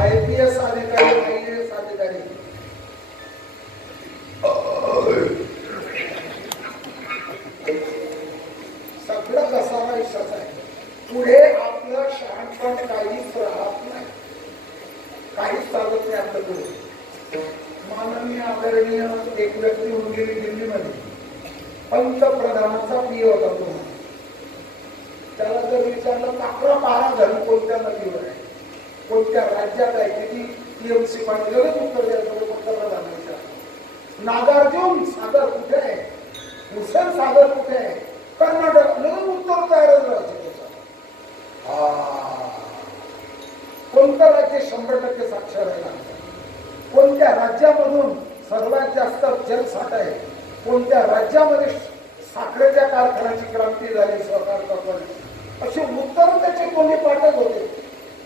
IPS अधिकारी, IAS अधिकारी सगळं कसावा विश्वास आहे. पुढे आपलं शहाणपण काहीच राहत नाही, काहीच चालत नाही आपलं पुढे. माननीय आदरणीय एक व्यक्ती होऊन गेली दिल्लीमध्ये, पंतप्रधानांचा पी होता तो. त्याला जर विचारलं 11-12 धरण कोणत्या नदीवर आहे, कोणत्या राज्यात आहे, किती टीएमसी पाणी, लगेच उत्तर द्यायचं पंतप्रधान विचार. नागार्जुन सागर कुठे आहे, हुसेन सागर कुठे आहे, कर्नाटक, लगेच उत्तर तयारच राहायचं. कोणतं राज्य 100% साक्षर आहे, कोणत्या राज्यामधून सर्वात जास्त जलसाठा आहे, कोणत्या राज्यामध्ये साखरेच्या कारखान्याची क्रांती झाली, सहकार कारखाने, अशी उत्तर त्याचे कोणी पाठक होते.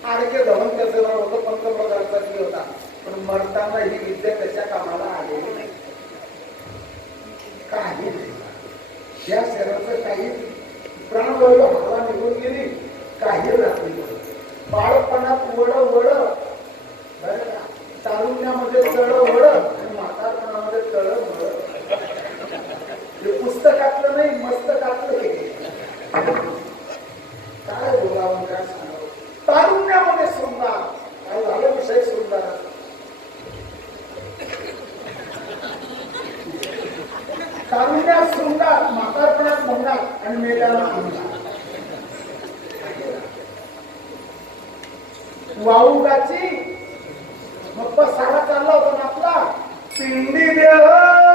आरके धवन त्याचं नाव होतं, पंतप्रधानांचा होता, पण मरताना ही विद्या त्याच्या कामाला आलेली नाही. काही या शहराचं काही प्राणवायू हवा निघून गेली, काही राहली. बाळपणात वड वड, तारुण्यामध्ये तळ वड आणि म्हातारपणामध्ये तळ वड. हे पुस्तकातलं नाही, मस्तकातलं हे. काय बोलावं, काय सांगावं. तारुण्यामध्ये सुंदर, काय झालं विषय सुंदर, तारुण्यात सुंदर, म्हातारपणात भंगार आणि मेल्याला भंगार. वाऊगाची मग सारा चालला होता ना आपला. पिंडी देह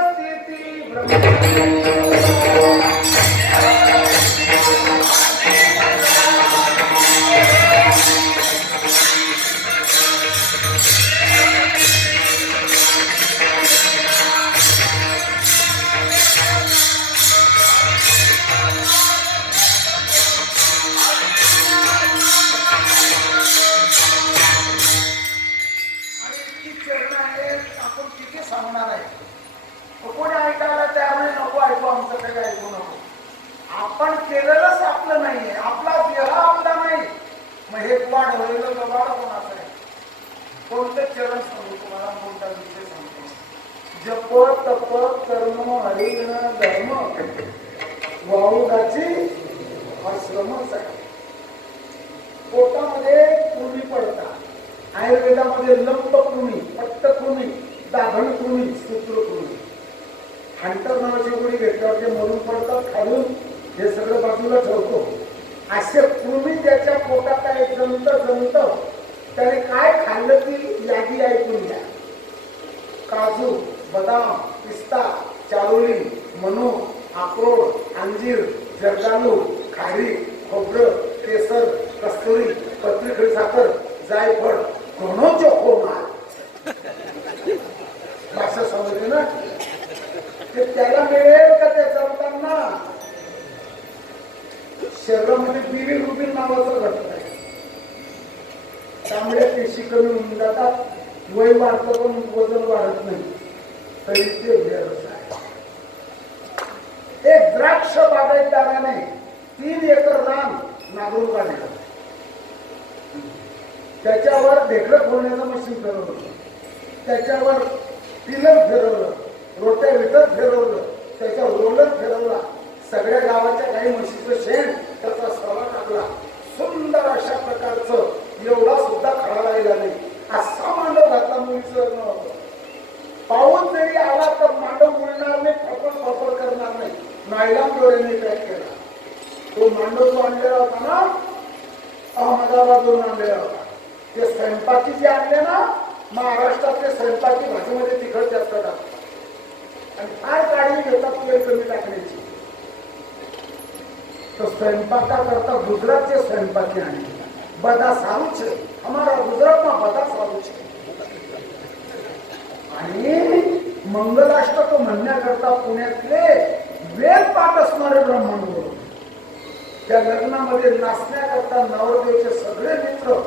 स्थिती आपण केलेलंच आपलं नाहीये, आपला देह आपला नाही. मग हे वाढ होईल गबाड कोणाचं आहे. कोणतं चरण सांगू तुम्हाला, कोणता विषय सांगतो. जप तप कर्म हरिण धर्म वाऊगाची आश्रमच आहे. पोटामध्ये कृमी पडतात. आयुर्वेदामध्ये लंप कृमी, पट्ट कृमी, दाभण कृमी, सूत्र कृमी. हंटर नावाची गोळी घेतल्यावर ते मरून पडतात खालून, हे सगळं बाजूला ठेवतो. असे कृमी ज्याच्या पोटात आहे, जमत त्याने काय खाल्लं ती यादी ऐकून घ्या. काजू, बदाम, पिस्ता, चारोळी, मनो, अक्रोड, अंजीर, जर्दालू, खारी, खोबरं, केसर, कस्तुरी, पत्रिखळी साखर, जायफळ, घणोचोकोमार. भाषा समजली ना. ते त्याला मिळेल का ते जमताना. शरीरामध्ये बिलिरुबिन नावाचं घटक आहे. त्यामुळे पेशी कमी होऊन जातात, वय वाढतं पण वजन वाढत नाही. तरी ते व्यवसाय. एक द्राक्ष बागायतदाराने 3 एकर रान नांगरून काढलं. त्याच्यावर ढेकळं फोडण्याचं मशीन फिरवलं, त्याच्यावर टिलर फिरवलं, रोट्या विकत फिरवलं, त्याच्या रोलर फिरवला, सगळ्या गावाच्या काही म्हशीचं शेण त्याचा सवा टाकला, सुंदर अशा प्रकारचं एवढा सुद्धा खडा राहिला नाही असा मांडव घातला. मुलीचं नव्हतं. पाऊस जरी आला तर मांडव मुळणार नाही, फडफड करणार नाही. नाईलाम डोळ्यांनी पॅक केला. तो मांडव जो आणलेला होता ना, अहमदाबादवरून आणलेला होता. ते स्वयंपाकी जे आणले ना, महाराष्ट्रातले स्वयंपाकी भाजीमध्ये तिखट जास्त टाकतात आणि फार काळजी घेतात तेल कमी टाकण्याची. तो स्वयंपाका करता गुजरातचे स्वयंपाकी आणले. बदा सारू छे, हमारा गुजरातમાં बदा सारू छे. आणि मंगलाष्टक म्हणण्याकरता पुण्यातले वेद पाठ असणारे ब्राह्मण बोलवले. त्या लग्नामध्ये नाचण्याकरता नवरदेवचे सगळे मित्र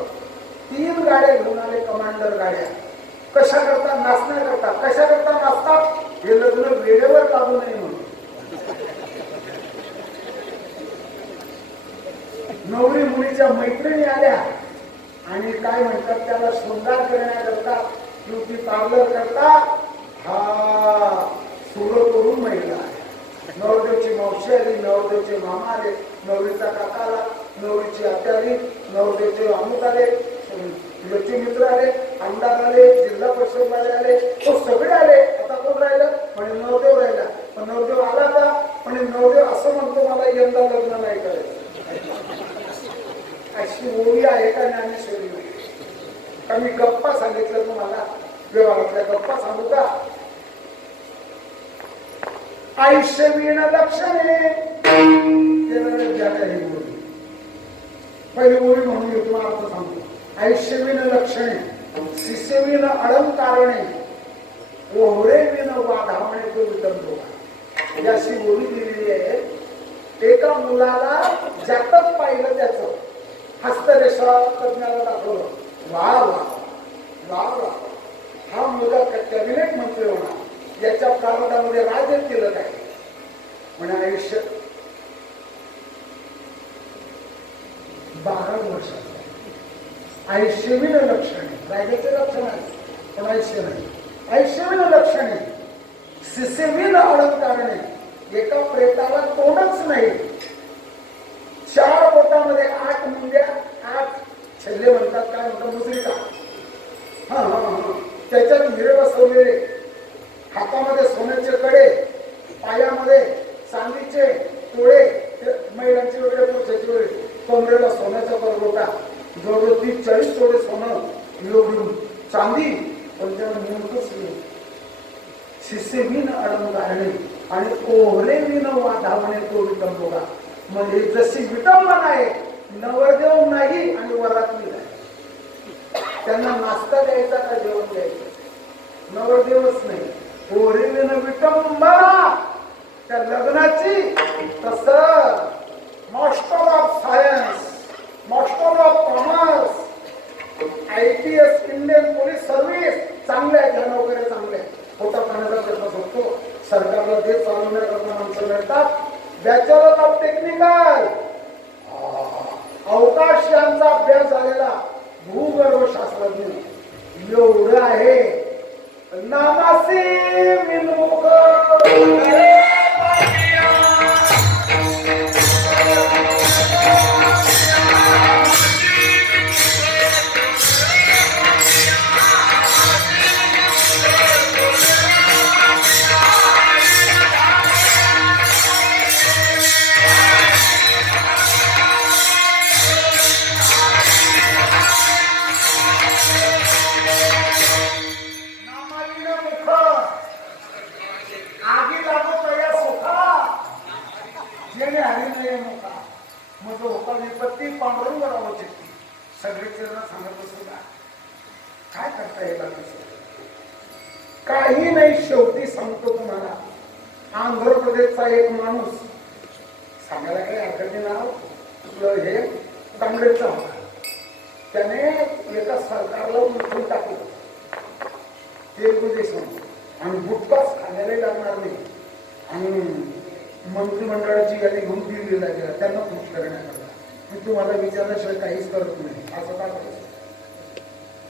3 गाड्या घेऊन आले, कमांडर गाड्या. कशा करता? नाचण्याकरता. कशा करता नाचतात? हे लग्न वेळेवर लागू नये म्हणून. नवरी मुलीच्या मैत्रिणी आल्या आणि काय म्हणतात त्याला, शृंगार करण्याकरता, ब्युटी पार्लर करता हा सुरत करून महिला आहे. नवरदेवची मावशी आली, नवरदेवचे मामा आले, नवरीचा काका आला, नवरीची आत्या आली, नवरदेवचे अमुक आले, लक्ष्मी मित्र आले, आमदार आले, जिल्हा परिषद वाले आले, तो सगळे आले. आता कोण राहिला? म्हणे नवरदेव राहिला. पण नवरदेव आला का? म्हणे नवरदेव असं म्हणतो मला यंदा लग्न नाही करायचं. अशी ओळी आहे का ज्ञानेश्वरी? का मी गप्पा सांगितलं तुम्हाला? व्यवहारातल्या गप्पा सांगू का? आयुष्य विण लक्षणे पहिली ओळी म्हणून मी तुम्हाला अर्थ सांगतो. आयुष्य विण लक्षणे, शिष्य विण अलंकारणे, ओहरे विण वाधावणे तो विटंबो. याशी ओळी दिलेली आहे. एका मुलाला ज्यातच पाहिलं त्याचं हस्तरेषा तज्ञाला दाखवलं. वा वा वा वा, हा मुलगा कॅबिनेट मंत्री होणार, याच्या प्रारंभामध्ये राज्य केलं काय? म्हणजे आयुष्य 12 वर्षाचं. आयुष्यविण लक्षणे, राजाचे लक्षण आहे पण आयुष्य नाही. आयुष्यविण लक्षणे, शिष्यविण अलंकारणे. एका प्रेताला तोंडच नाही, 4 बोटामध्ये 8 मुंड्या, 8 छल्ले म्हणतात, काय म्हणतात, मुद्रिका. त्याच्यात हिरे बसवलेले, हातामध्ये सोन्याचे कडे, पायामध्ये चांदीचे तोळे, महिलांचे वेगळे, पुरुषाचे वेगळे, कमरेला सोन्याचा परगोटा, जवळजवळ 30-40 तोडे सोनं, एवढी चांदी, पण त्याला नेमकंच नाही. शिष्यविण अलंकारणे आणि ओहरे विण वाधावणे तो विटंबोगा. म्हणजे जशी विटंबना आहे, नवरदेव नाही आणि वरातली नाही. त्यांना नाश्ता द्यायचा का जेवण द्यायचं? नवरदेवच नाही. ओहरे विण विटंबना त्या लग्नाची. तसं master of science, master of commerce, IPS, Indian police service चांगले आहेत, ह्या नोकऱ्या चांगल्या आहेत. खोटा पाण्याचा प्रश्न होतो. सरकारला देश चालवण्याकरता माणसं मिळतात. बॅचलर ऑफ टेक्निकल, अवकाशयांचा अभ्यास झालेला भूगर्भशास्त्रज्ञ एवढं आहे. नामासी विनमुख काय करता येईल? काही नाही. शेवटी सांगतो तुम्हाला, आंध्र प्रदेशचा एक माणूस, सांगायला काही हरकत नाही, नाव हे तांबडेचा होता. त्याने एका सरकारला उलटून टाकलं, तेलगू देशम, आणि बुटकाच खाण्यालाही लागणार नाही. आणि मंत्रिमंडळाची यादी घेऊन दिल्लीला गेला त्यांना खुश करण्याकरता. मी तुम्हाला विचारल्याशिवाय काहीच करत नाही असं का करायचं?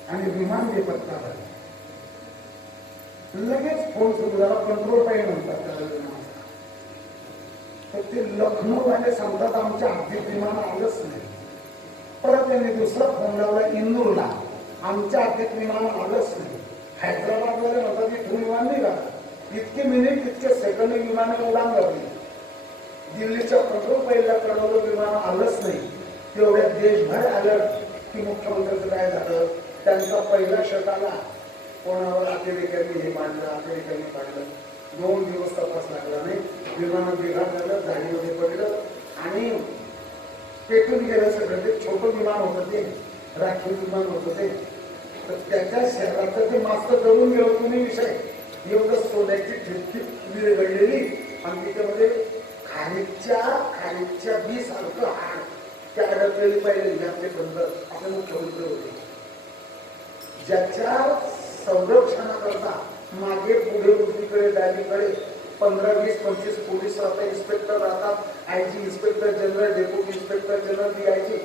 आणि विमान बेपत्ता झालं. लगेच फोन सुरू झाला, कंट्रोल पाहिजे म्हणतात त्याला. तर ते लखनौ वाले सांगतात आमच्या हद्दीत विमान आलंच नाही. परत त्यांनी दुसरा फोन लावला इंदूरला, आमच्या हद्दीत विमान आलंच नाही. हैदराबाद वाले म्हणतात इथून विमान निघाला, इतके मिनिट इतके सेकंद विमाने उडान लावली. दिल्लीच्या कंट्रोल पहिल्या कळवलं विमान आलंच नाही. तेवढ्या देशभर अलर्ट की मुख्यमंत्र्यांचं काय झालं. त्यांचा पहिला शट आला, कोणावर अतिरेक्यांनी हे मांडलं, अतिरेक्यांनी पाडलं. 2 दिवस तपास लागला नाही. विमानात बिघाड झालं, झाडीमध्ये पडलं आणि पेटून गेलं सगळं. ते छोटं विमान होतं, ते राखीव विमान होतं ते. तर त्याच्या शहराचं ते मास्तर जळून गेलो. तुम्ही विषय एवढं सोन्याची ठिपठीप विरघळलेली आणि त्याच्यामध्ये खारीच्या 20 सारखं हाड त्या अडकलेली पाहिजे. आपले बंद आपले मुख्यमंत्री होते, ज्याच्या संरक्षणाकरता मागे पुढे उजवीकडे डावीकडे 15, 20, 25 पोलीस राहतात, इन्स्पेक्टर राहतात, IG, inspector general, deputy inspector general, DIG.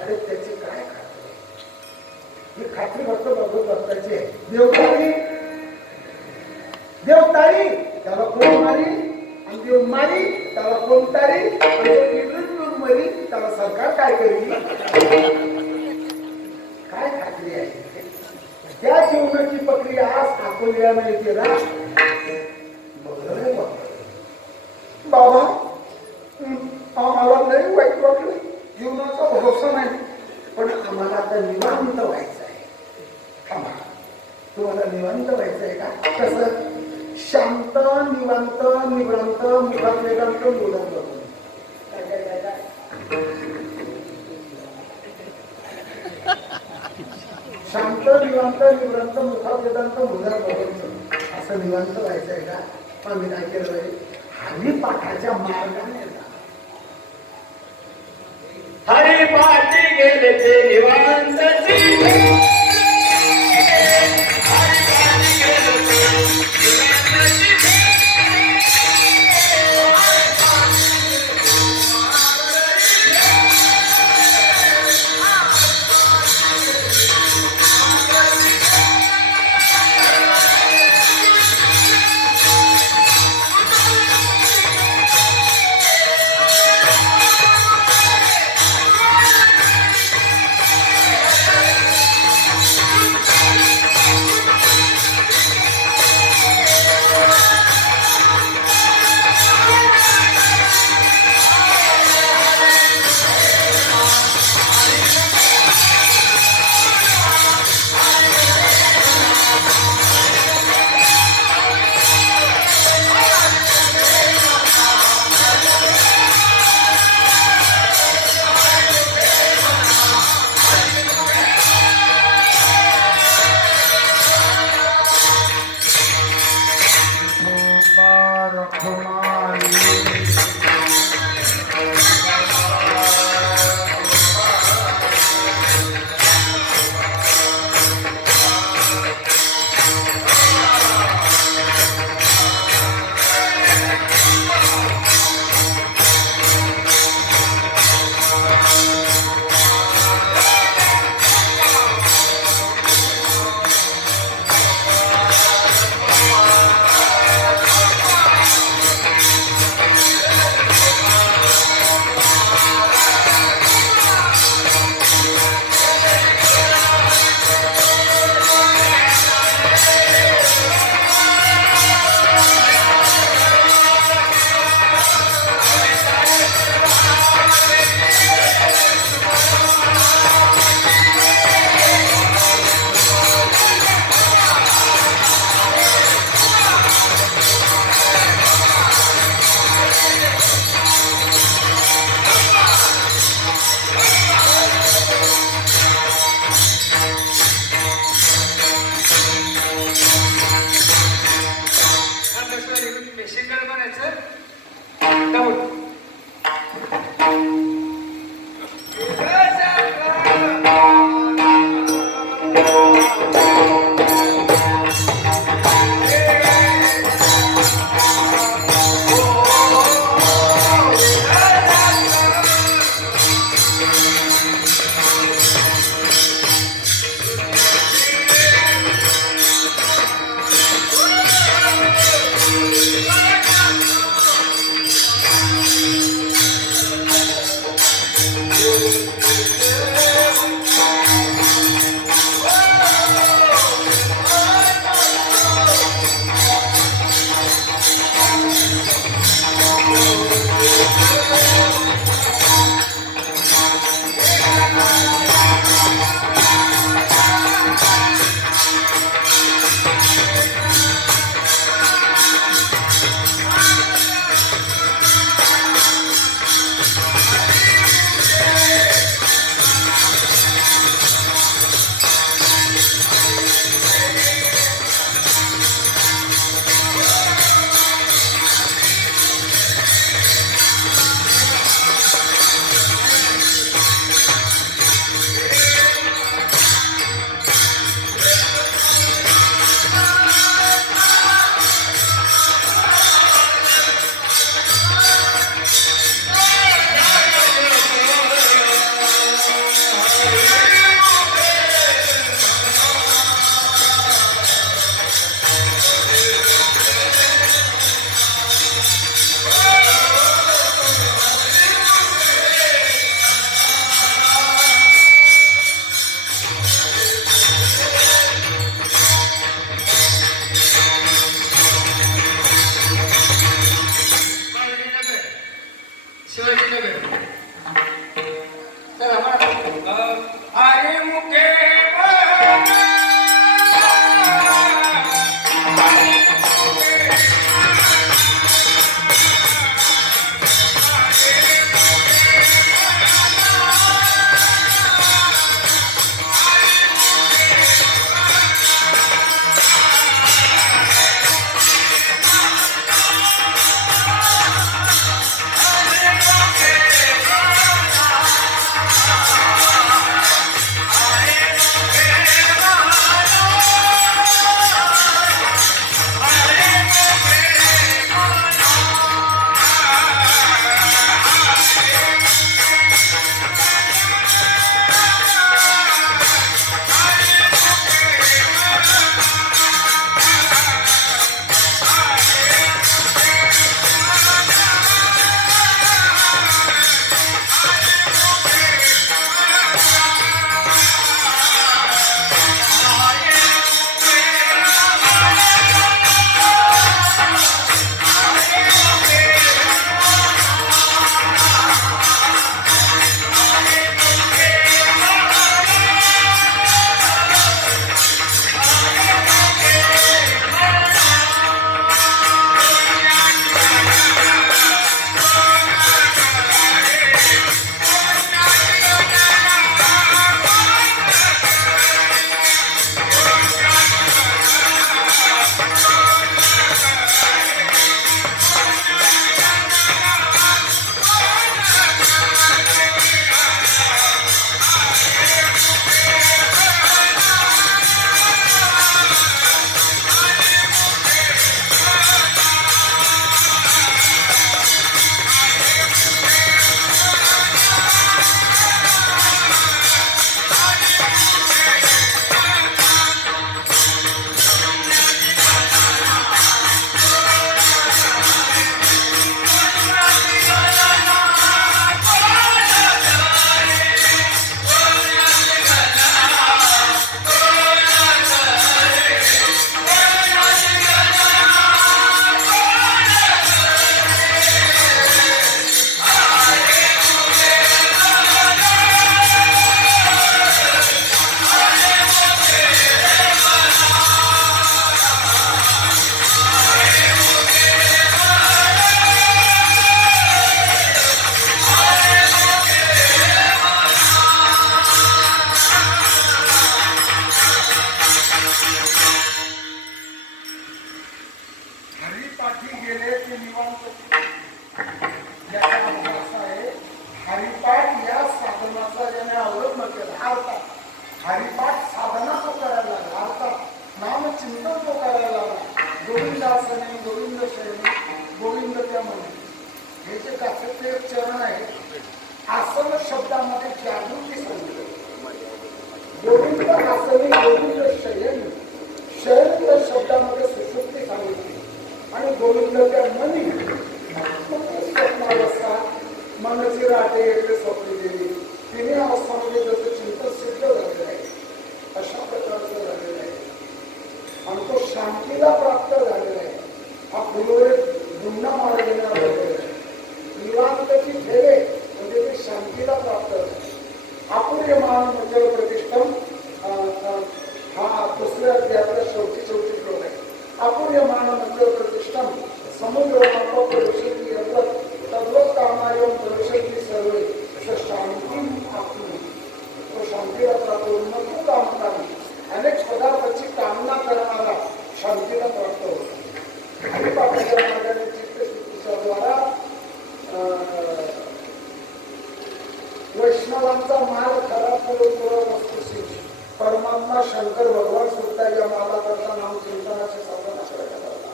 अरे त्याची काय खात्री? ही खात्री फक्त भगवंताची आहे. देवतारी त्याला कोण मारी आणि देव मारी त्याला कोण तारी, मरी त्याला सरकार काय करी? काय खात्री आहे? त्या जीवनाची प्रक्रिया आज अकोल्याला येते ना. बाबा आम्हाला नाही वाईट वाटलं, जीवनाचा भरोसा नाही, पण आम्हाला आता निवांत व्हायचं आहे. थांबा, तुम्हाला निवांत व्हायचं आहे का? कसं? शांत, निवांत, निवांत, मुखात वेदांत बोलत बघून. शांत, निवांत, निवांत, मुखात वेदांत बोलत बघून असं निवांत व्हायचं आहे का? आम्ही काय केलं पाहिजे? हरिपाठाच्या मार्गाने हरिपाठी गेले ते निवांत शिवाजीनगर. चला म्हणा. हरी मुखे मन, हरिपाठी गेले की निवांत. याचा अर्थ असा आहे, हरिपाठ या साधनाचा ज्याने अवलंब केला, अर्थात हरिपाठ साधना तो करायला लागला, अर्थात नामचिंतन तो करायला लागला. गोविंदासने, गोविंद शयने, गोविंद त्या म्हणे. हे जे गाथेतले एक चरण आहे, आसन शब्दामध्ये जागृती सांगितली. गोविंद आसने, गोविंद शयन, शयन या शब्दामध्ये सुषुप्ती सांगितली. आणि गोविंद त्या मनी स्वप्नावस्था, मनची राटे येथे स्वप्नी गेली. तिन्ही अवस्थामध्ये जसं चिंतन सिद्ध झालेलं आहे, अशा प्रकारचं झालेलं आहे. आणि तो शांतीला प्राप्त झालेला आहे. हा पूर्ववेळ गुन्हा मार घेण्यावर झालेला आहे. निवांतची ठेवे म्हणजे ते शांतीला प्राप्त झाले. अपूर्यमान म्हणजे प्रतिष्ठम, हा दुसऱ्या अध्यायातला शेवटी श्लोक आहे. अपूर्यमान म्हणजे प्रतिष्ठम समुद्र प्रवेशती तद्वत कामायम प्रवेशती सर्वे शांती आपली. तो शांतीला प्राप्त होऊन तू काम करा. अनेक पदार्थाची कामना करणारा शांतीला प्राप्त होतो. हरिपाठाच्या मार्गाने चित्तशुद्धीच्या द्वारा वैष्णवांचा माल खरा पुरवपुरा वस्तूशी परमात्मा शंकर भगवान सुद्धा या माला करता नाम चिंतनाची साधना करायला लागला.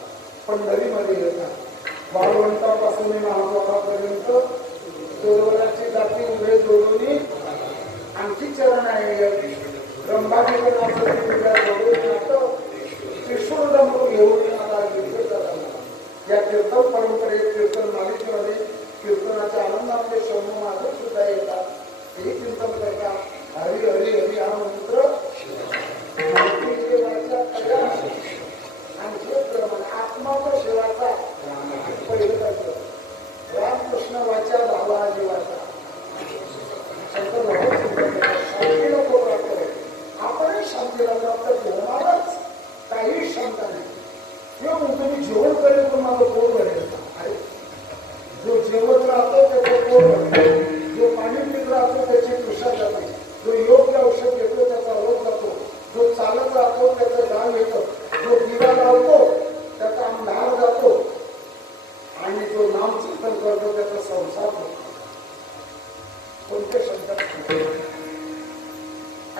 पंढरीमध्ये येतात. वाळवंटापासून महाद्वारापर्यंत जोडवल्याची जाती उभे जोडून आणखी चरण आहे. ब्रह्मादिकरणाचं जोडून त्रिशूळदंड घेऊन आता या कीर्तन परंपरेत, कीर्तन मालिकेमध्ये कीर्तनाच्या आनंदामध्ये शंभू महादेव सुद्धा येतात. हे चिंतन करतात. हरी हरी हरी हा मंत्र आत्मा तो शिवाचा पहिलं रामकृष्ण वाचा आला जीवाचा शंकर भगवान शांतीला तो प्राप्त आहे. आपणही शांतीला प्राप्त होणारच, काही शंका नाही. किंवा तुम्ही जेवण करेल पण माझं पोट भरेल आहे. जो जेवत राहतो त्याचं पोट भरतो, जो पाणी पित राहतो त्याची तृषा जाते, जो योग्य औषध घेतो त्याचा रोग जातो, जो चालत राहतो त्याचं गाव येतं, जो दिवा लावतो त्याचा अंधार जातो आणि जो नाम चिंतन करतो त्याचा संसार होतो. कोणते शंकर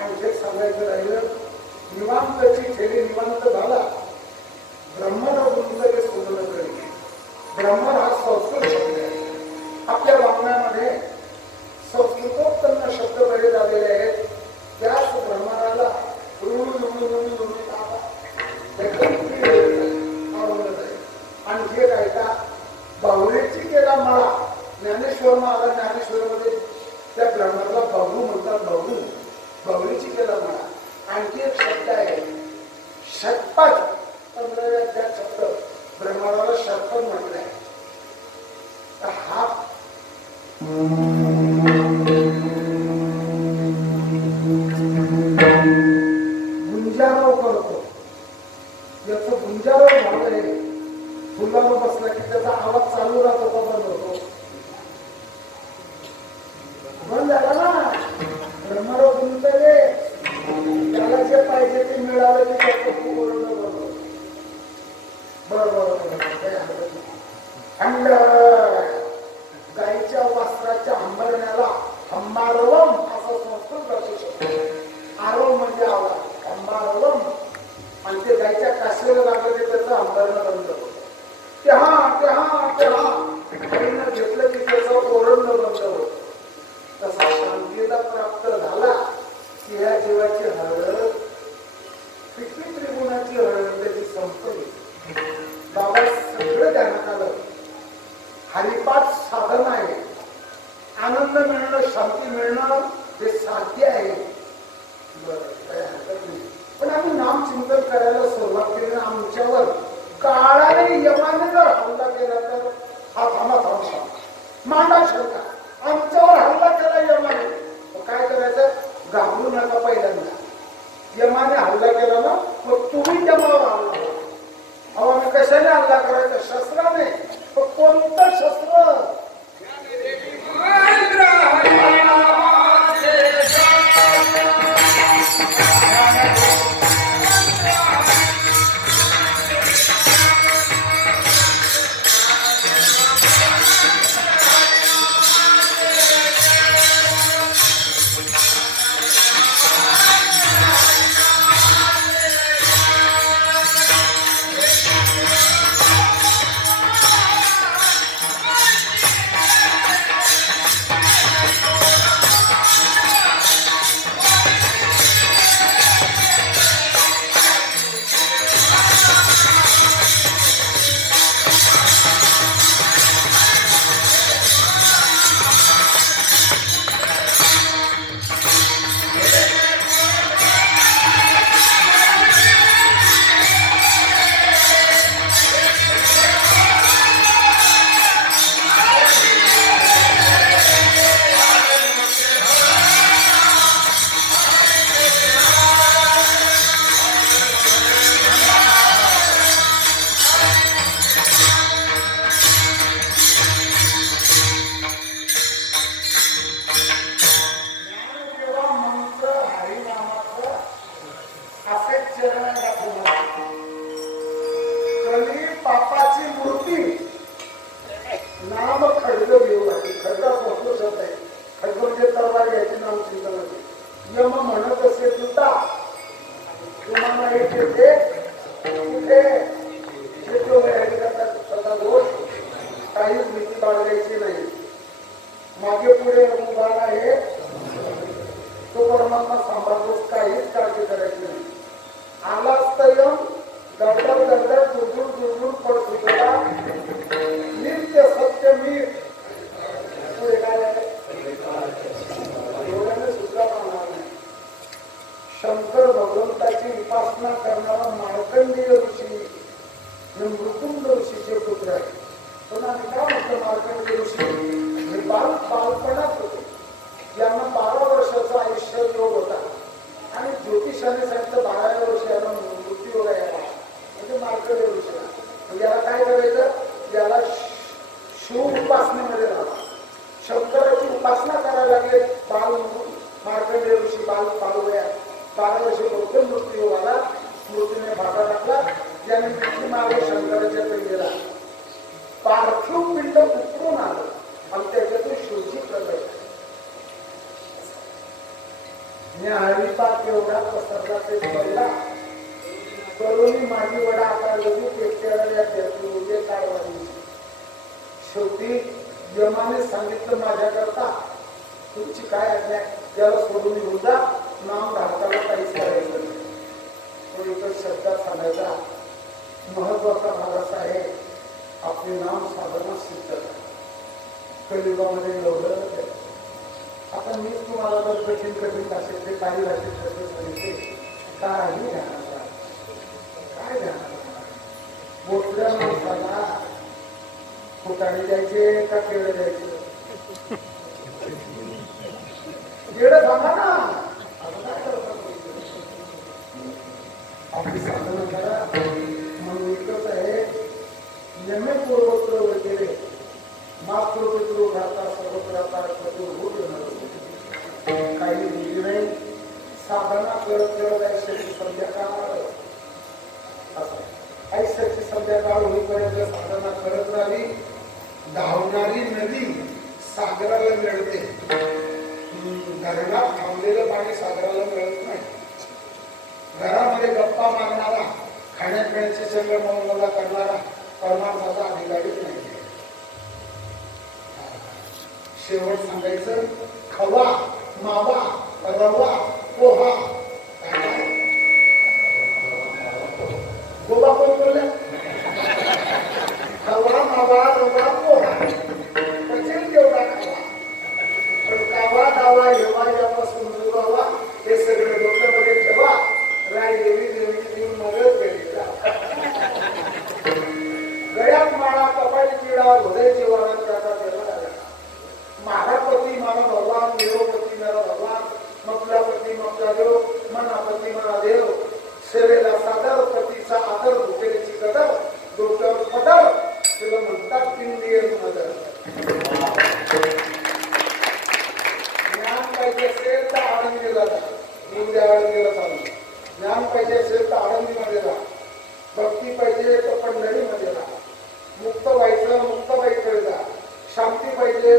आणखी सांगायचं राहिलं, निवांतची थेरी निवांत झाला. ब्रह्मन गुरुचं सोडलं तरी ब्रह्मन हा संस्कृत शब्द आहे. आपल्या वाङ्मयामध्ये संस्कृतोत्पन्न शब्द बरेच आलेले आहेत. त्याच ब्रह्मणाला आणखी काय का बाहुलीची केला मळा. ज्ञानेश्वर महाराज ज्ञानेश्वरमध्ये त्या ब्रह्मणाला बाहू म्हणतात. बाहुलीची केला मळा. आणखी एक शब्द आहे षटपद. 15 त्या शब्द ब्रह्मणाला षटपद म्हटलंय. हा गुंजाराव करतो. याचं गुंजाराव झालंय. फुलावर बसला की त्याचा आवाज चालू राहतो का बंद होतो? बंद झाला ना. ब्रह्मराव गुंतले, त्याला जे पाहिजे ते मिळालं की त्याचं पूर्ण बरोबर. थंड गाईच्या वस्त्राच्या अंबरण्याला अंबारवम असा संस्कृत असू शकतो. आरव म्हणजे आवाज, अंबारवम. आणि ते गाईच्या काशीला लागलं की त्याचं अंबरणं बंद होतं. गाईनं घेतलं की त्याचं ओरडणं बंद होतं. तसा शांतीला प्राप्त झाला की ह्या जीवाची हळद, पितृ त्रिगुणाची हळद त्याची संपली. बाबा सगळं ध्यानात आलं. हरिपाठ साधन आहे. आनंद मिळणं, शांती मिळणं हे साध्य आहे. बरं, काही हरकत नाही. पण आम्ही नाम चिंतन करायला सुरुवात केली ना, आमच्यावर काळाने यमाने जर हल्ला केला तर हा थांबा मांडा शंका. आमच्यावर हल्ला केला यमाने, काय करायचं? घाबरू नका. पहिल्यांदा यमाने हल्ला केला ना, मग तुम्ही यमावर हल्ला करा. अहो आम्ही कशाने हल्ला करायचा? शस्त्राने. कोणतं शस्त्र? मागे पुढे उभा आहे तो परमात्मा सांभाळतोस. काहीच काळजी करायची नाही. आलाच तर दरदर दुर्दूर पडतो तुला. नित्य सत्य मी पुढे काय आहे एवढ्याने सुद्धा पाहणार नाही. शंकर भगवंताची उपासना करणारा मार्कंडेय ऋषी मृकुंड ऋषीचे पुत्र आहे. पण आम्ही काय म्हणतो मार्कंडेय ऋषी बालपणात होते. यांना 12 वर्षाचं आयुष्य योग होता आणि ज्योतिषाने सांगितलं 12व्या वर्षी यांना मृत्यू यायला म्हणजे मार्कंडेय ऋषीला. म्हणजे याला काय करायचं, याला शिव उपासनेमध्ये राहा, शंकराची उपासना करायला लागले. मार्कंडेय ऋषी बालवया 12 वर्षी लवकर मृत्यू आला. मृत्यूने भागा टाकला. ज्याने मृत्यू मागे शंकराच्या पिंडीला पार्थिव पिंड उतरून आलं आणि त्याच्यातून शिवजी प्रगट. हरिपाठ एवढा पसरला ते पहिला करोनी माझी वडा आता लगू पेटल्या उद्या कारवाई. शेवटी यमाने सांगितलं माझ्याकरता तुमची काय आज्ञा, त्याला सोडून येऊन जा. नाम धारकाला काहीच करायचं नाही. पण एकच शब्दात सांगायचा महत्वाचा भाग असा आहे, आपले नाम साधना सिद्ध करा. कलियुगामध्ये एवढं आता मी तुम्हाला जर कठीण भाषेत ते काही भाषेत कसे सांगितले काही ध्यानाचा काय ध्यानाचा. मोठ्या माणसाला फुटाणे द्यायचे का केळं द्यायचे, केळं सांगा ना. आपली साधना करा. म्हणून एकच आहे, यमे पूर्वत्र वगैरे मातृपितृ घाता सर्वत्र काही मुली नाही. साधना करत करत आयुष्याची संध्याकाळ आयुष्याची संध्याकाळ होईपर्यंत साधना करत राहिली. धावणारी नदी सागराला मिळते. धरणात थांबलेलं पाणी सागराला मिळत नाही. घरामध्ये गप्पा मारणारा, खाण्यापिण्याचे सगळे मनोरंजन करणारा परमार्थाचा अधिकारीच नाही. शेवट सांगायचं, खवा मावा रवा पोहा. गोबा कोण बोलले? खवा मावा रवा पोहा पचेल तेवढा खावा. पण कावा दावा हेवा यापासून दूर व्हावा. हे सगळे डोक्यामध्ये ठेवा. राय देवी देवीची देव मदत केली. गळ्यात माळा कपाळी चिडा हृदयाची वारा त्याचा देवा लागला. माझा पती माझा भगवान, देवपती मेरा भगवान, मपला पती मपला देव, मनापती मना देव. सेवेला सादर पतीचा आदर, भुकेची कदर, डोक्यावर पदर, तुला म्हणतात इंडियन मदर. ज्ञान पाहिजे असेल तर आळंदीला जा. उद्या आळंदीला चालू. ज्ञान पाहिजे असेल तर आळंदीमध्ये जा. भक्ती पाहिजे तर पंढरीमध्ये जा. मुक्त व्हायचं मुक्तबाईकडे जा. शांती पाहिजे